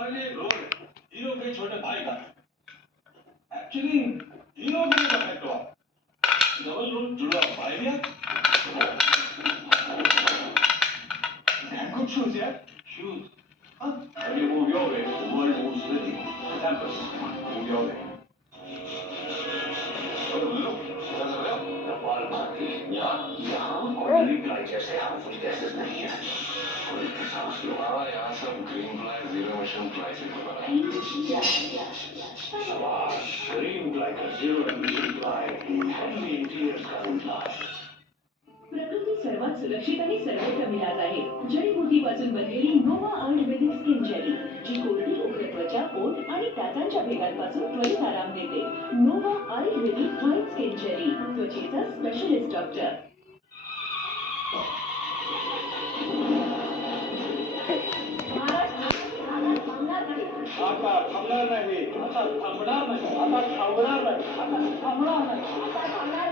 हमारे लिए एक रोल है हीरो के छोटे भाई का। एक्चुअली हीरो भी नहीं है तो डबल रोल जुड़ा भाई भी कुछ शूज यार शूज हाँ अभी मूवी हो गए world most city campus movie हो गए यहाँ ऑर्डिनरी फ्लाइट जैसे हार्मफुल गैसेस नहीं है। हमारा यहाँ सब green fly zero emission fly से बना है। ग्रीन फ्लाई का zero emission fly healthy interiors का फ्लाई। प्रकृती सर्वात सुरक्षित आणि सर्वोत्तम इलाज आहे। जडीबुटीपासून बनलेली नोवा आयुर्वेदिक स्किन जेली जी कोरडी उघड त्वचा पोट आणि दातांच्या भेगांपासून त्वरित आराम देते। नोवा आयुर्वेदिक व्हाईट स्किन जेली त्वचेचा स्पेशलिस्ट डॉक्टर। आता थांबणार नाही आता थांबणार नाही आता थांबणार नाही आता थांबणार नाही आता थांबणार